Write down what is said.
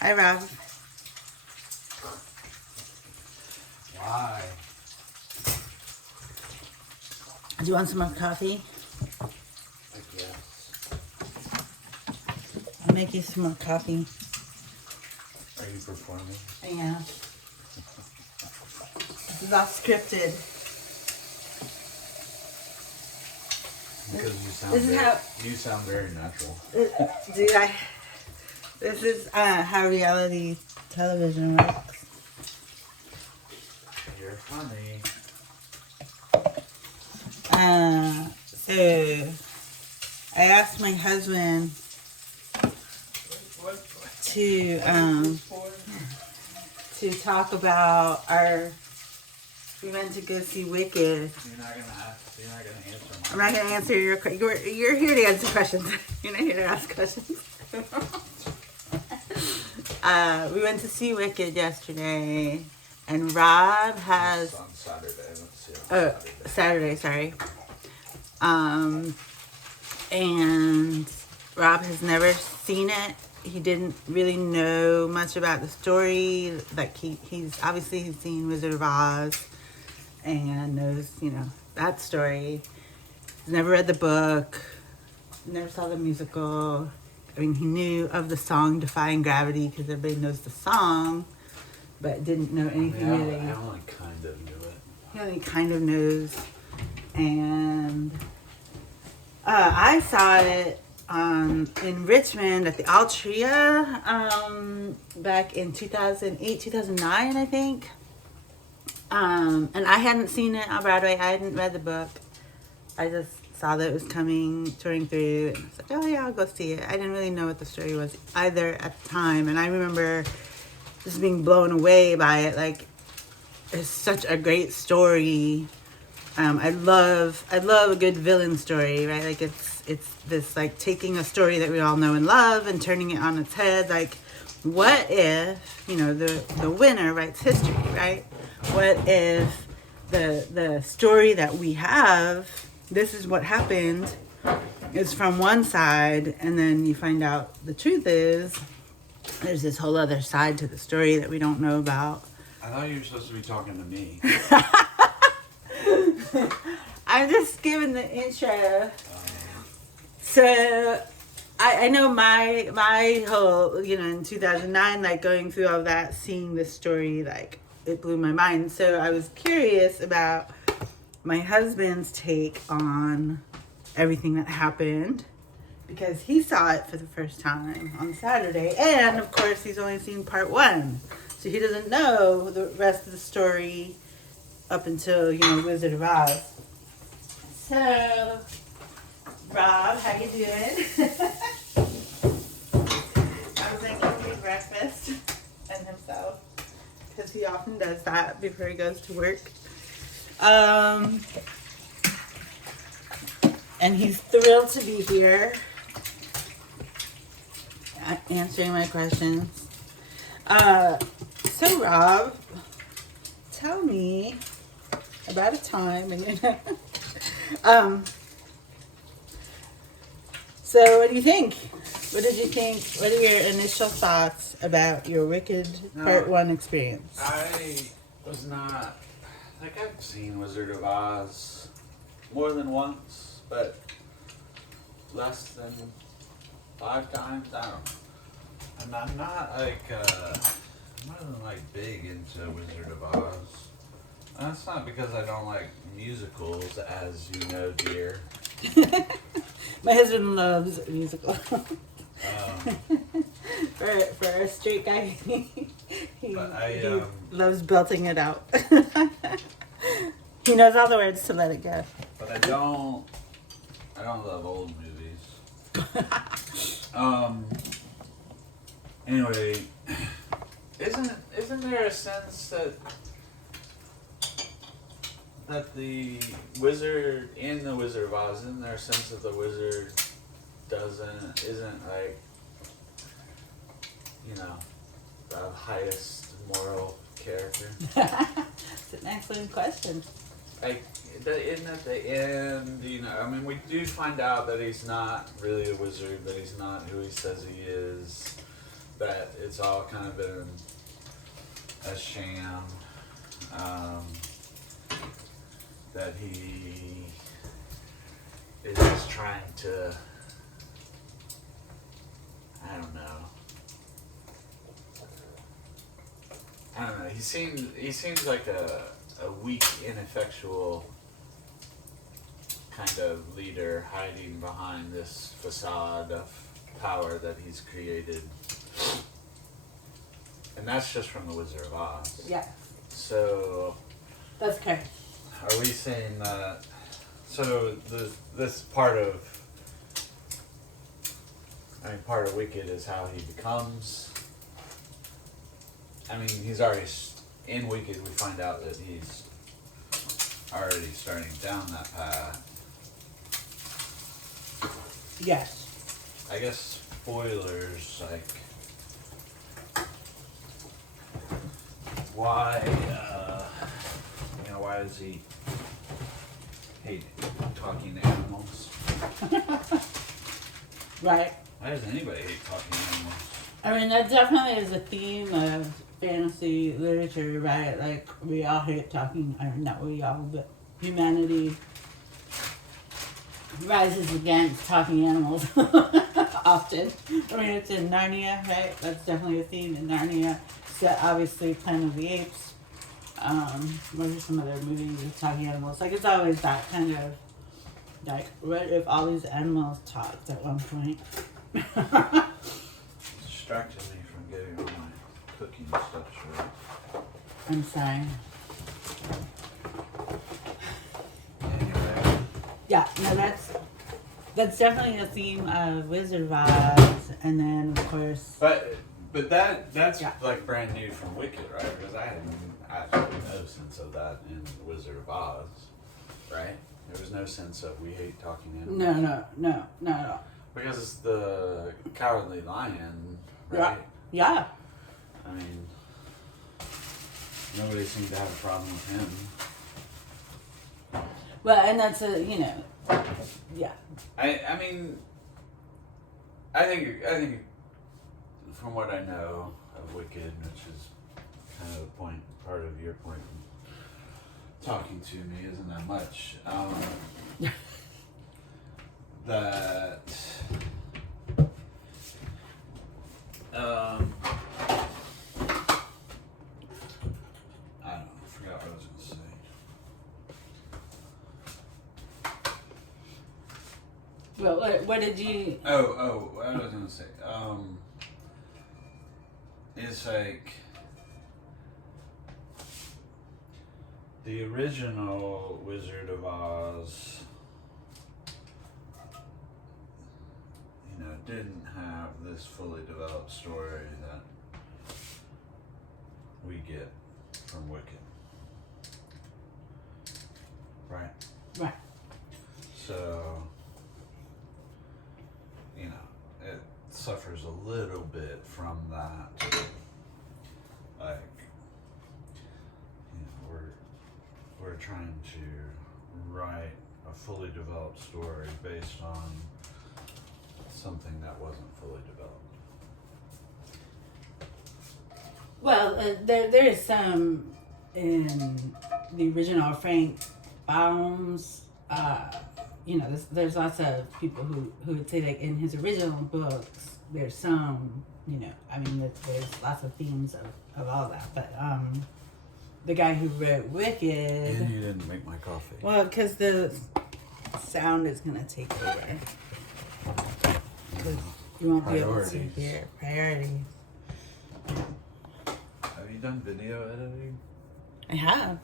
Hi, Rob. Why? Do you want some more coffee? I guess. I'll make you some more coffee. Are you performing? Yeah. This is all scripted. Because you sound very natural. Do I? This is how reality television works. You're funny. So I asked my husband to talk about we went to go see Wicked. You're not gonna answer I'm not gonna answer your question. You're here to answer questions. You're not here to ask questions. We went to see Wicked yesterday, and Rob has. It's on Saturday. Let's see. Saturday, sorry. And Rob has never seen it. He didn't really know much about the story. Like he's seen Wizard of Oz and knows, that story. He's never read the book, never saw the musical. I mean, he knew of the song Defying Gravity because everybody knows the song, but didn't know anything really. I only kind of knew it. He only kind of knows. And I saw it in Richmond at the Altria back in 2008, 2009, I think. And I hadn't seen it on Broadway. I hadn't read the book. I just saw that it was touring through, and I was like, oh yeah, I'll go see it. I didn't really know what the story was either at the time, and I remember just being blown away by it. Like, it's such a great story. I love a good villain story, right? Like it's this like taking a story that we all know and love and turning it on its head. Like, what if the winner writes history, right? What if the story that we have, this is what happened, is from one side, and then you find out the truth is there's this whole other side to the story that we don't know about. I thought you were supposed to be talking to me. I'm just giving the intro. So I know my whole, in 2009, like going through all that, seeing this story, like it blew my mind. So I was curious about my husband's take on everything that happened because he saw it for the first time on Saturday. And of course, he's only seen part one. So he doesn't know the rest of the story up until, Wizard of Oz. So, Rob, how you doing? I was making me breakfast and himself, because he often does that before he goes to work. And he's thrilled to be here, answering my questions. So, Rob, tell me about a time, so what do you think? What did you think? What are your initial thoughts about your Wicked Part 1 experience? I was not, I've seen Wizard of Oz more than once, but less than 5 times, I don't know. And I'm not big into Wizard of Oz. And that's not because I don't like musicals, as you know, dear. My husband loves musicals. For a straight guy, he loves belting it out. He knows all the words to Let It Go. But I don't love old movies. Anyway, isn't there a sense that the wizard in the Wizard of Oz, isn't there a sense that the wizard isn't like, the highest moral character? It's an excellent question. Like, in at the end, you know, I mean, we do find out that he's not really a wizard, that he's not who he says he is, that it's all kind of been a sham, that he is just trying to, I don't know. He seems like a weak, ineffectual kind of leader hiding behind this facade of power that he's created. And that's just from the Wizard of Oz. Yeah. So That's correct. are we saying that so this part of Wicked is how he becomes. I mean, he's already in Wicked. We find out that he's already starting down that path. Yes. I guess spoilers, like why, why does he hate talking to animals? Right. Why does anybody hate talking to animals? I mean, that definitely is a theme of fantasy literature, right? Like, we all hate talking, or not we all, but humanity rises against talking animals often. I mean, it's in Narnia, right? That's definitely a theme in Narnia. So, obviously, Planet of the Apes. What are some other movies with talking animals? Like, it's always that kind of, like, what if all these animals talked at one point? Distracted me from getting all my cooking stuff straight. I'm sorry. Anyway. Yeah, no, that's definitely a theme of Wizard of Oz, and then of course. But that's like brand new from Wicked, right? Because I had absolutely no sense of that in The Wizard of Oz, right? There was no sense of we hate talking animals. No, not at all. Because it's the Cowardly Lion, right? Yeah. I mean, nobody seemed to have a problem with him. Well, and that's yeah. I mean, I think from what I know of Wicked, which is kind of part of your point from talking to me, isn't that much. That I don't know, I forgot what I was gonna say. Well, what did you? Oh, what I was gonna say. It's like the original Wizard of Oz, didn't have this fully developed story that we get from Wicked. Right? Right. So, it suffers a little bit from that. Like, we're trying to write a fully developed story based on something that wasn't fully developed. Well, there is some in the original Frank Baum's. There's lots of people who would say that in his original books, there's some, there's lots of themes of all that. But the guy who wrote Wicked. And you didn't make my coffee. Well, because the sound is gonna take over. You won't be able to hear priorities. Have you done video editing? I have.